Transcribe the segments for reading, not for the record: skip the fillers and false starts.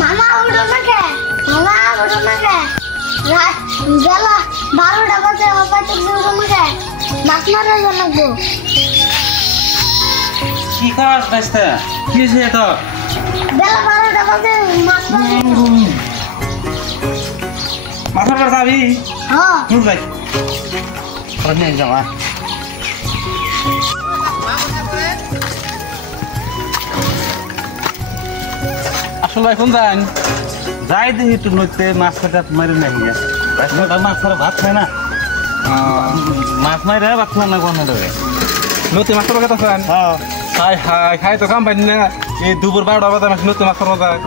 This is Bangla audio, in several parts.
মামা উঠো না কে মামা উঠো না কে বেলা 12টা বাজে হপাইতে উঠো না কে মাছ মারা লাগবো কি খাস বাইস্তা কি হয়েছে তো বেলা 12টা বাজে মাছ মাথার যাবি হ্যাঁ চল যাই আর নিয়ে যাওয়া আসলে এখন যাই দেখি একটু নইতে মাছ কাটা মারি নাই মাছ ছাড়া ভাত খায় না মাছ মারি ভাত খাওয়া না কোনো দেবে নতুন মাছ কথা চান হাই হাই খাই তো কাম পাইনি না এই দুপুর 12টা বাজে মাছ নতুন মাছ খাওয়া যায়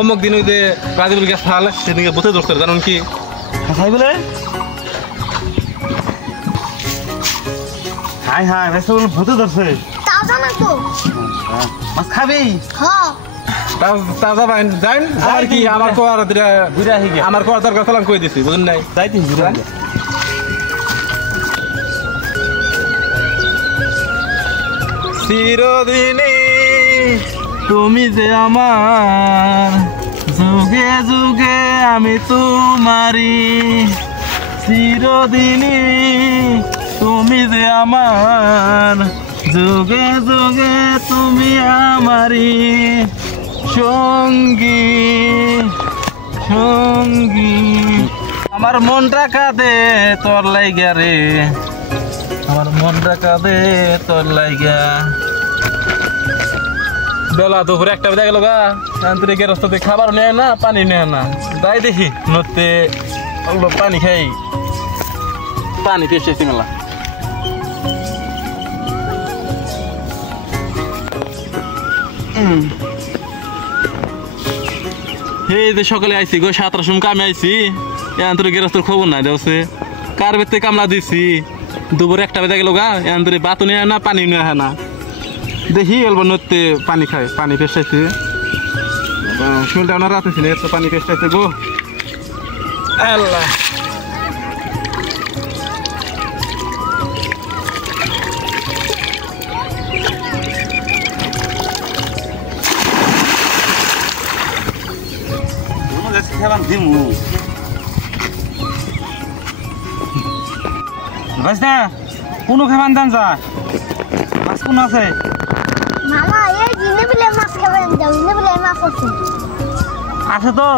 অমুক দিন ওই যে রাজিবুল গ্যাস খাল সেদিকে বসে ধরতে জানুন কি খাই বলে হাই হাই বেশ ভূতে ধরছে তাজা না তো মাছ খাবি হ্যাঁ তাজা পাইন যাইন আর কি আমার কোয়ার ঘুরে আহি গে আমার কোয়ার দরকার সালাম কই দিছি বুঝুন নাই যাইতি ঘুরে আহি চিরদিনই তুমি যে আমার যুগে যুগে আমি তোমারি চিরদিনই তুমি যে আমার যুগে যুগে তুমি আমারি সঙ্গী সঙ্গী আমার মনটা কাঁদে তোর লাইগা রে আমার মনটা কাঁদে তোর লাইগা বেলা দুপুরে একটা বেজে গেল গা আন্তরিকের রাস্তাতে খাবার নেয় না পানি নেয় না যাই দেখি নদীতে অল্প পানি খাই পানি পেয়েছি মেলা এই যে সকালে আইছি গো 7টার সময় কামে আইছি আন্তরিকের রাস্তার খবর নাই দেওছে কার বেতে কামলা দিছি দুপুরে একটা বেজে গেল গা আন্তরিক বাতও নেয় না পানি নেয় না দেখি অল্প নদীতে পানি খায় পানি পেশাইছে শরীরটা আপনার রাতে ছিল এত পানি পেশাইছে গো আল্লাহ কোনো খাবার দান যা মাছ কোন আছে মামা এই দিনে বলে মাছ খাবেন যাও দিনে বলে মাছ আছে আছে তো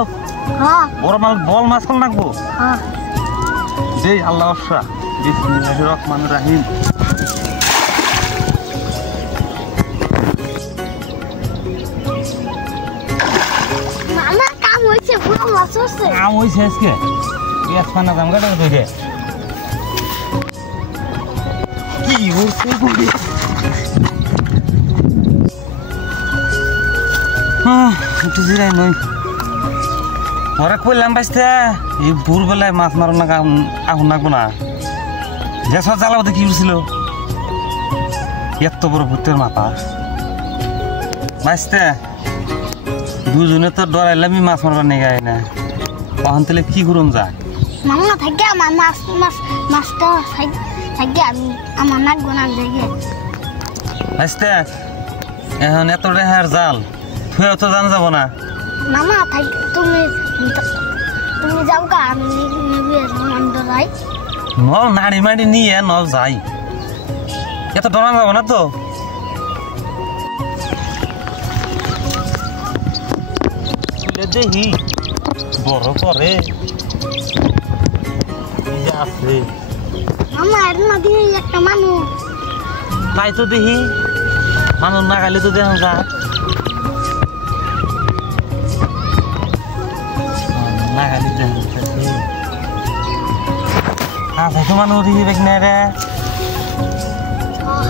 হ্যাঁ বড় মাছ বল মাছ কোন লাগবো হ্যাঁ দেই আল্লাহ আশা বিসমিল্লাহির রহমানির রহিম মামা কাম হইছে পুরো মাছ আছে কাম হইছে আজকে গ্যাস পানা দাম কাটা কইছে কি হইছে বলি একটু জিরাই নই ঘরে কইলাম বাইস্তে এই ভোর বেলায় মাছ মারো না আগুন লাগবো না গ্যাস জ্বালাবো কি উঠছিল এত বড় ভূতের মাথা বাইস্তে দুজনে তো ডরাইলামই মাছ মারবার নেই গায়ে না তখন তাহলে কি করুন যা মামা থাকে আমার মাছ মাছ মাছটা থাকে আমি আমার নাক গোনা দেখে বাইস্তে এখন এত রেহার জাল তুই তো জানা যাব না মামা থাক তুমি যাও কা আমি নেবে রাই নল নাড়ি মাড়ি নিয়ে নল যাই এত ডরা যাব না তো দেখি বড় করে আছে মামা এর না দিয়ে একটা মানুষ তাই তো দেখি মানুষ না খাইলে তো দেখুন যা না খাইলে দেখুন আছে তো মানুষ দেখি দেখ না রে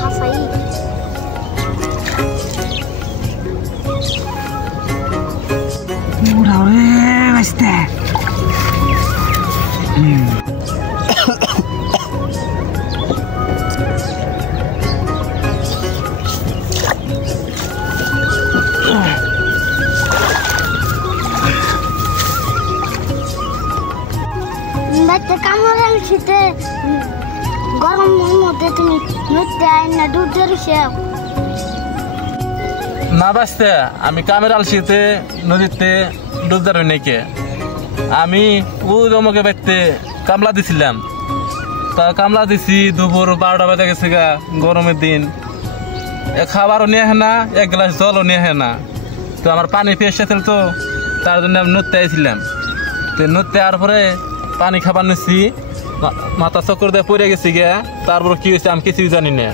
হাসাই উড়াও রে বাস্তে বাচ্চা কামড় শীতে গরমের মধ্যে তুমি নদীতে আইন না দুধ ধরেছে না বাঁচতে আমি কামের আলসিতে নদীতে ডুবদার হই নাকি আমি ও জমকে বাইতে কামলা দিছিলাম তা কামলা দিছি দুপুর 12টা বাজে গেছে গা গরমের দিন খাবারও নিয়ে আসে না এক গ্লাস জলও নিয়ে আসে না তো আমার পানি পেয়েছে তো তার জন্য আমি নদতে আইছিলাম তো নদতে আর পরে পানি খাবার নিছি মাথা চক্কর দিয়ে পড়ে গেছি গিয়া তারপর কি হয়েছে আমি কিছুই জানি না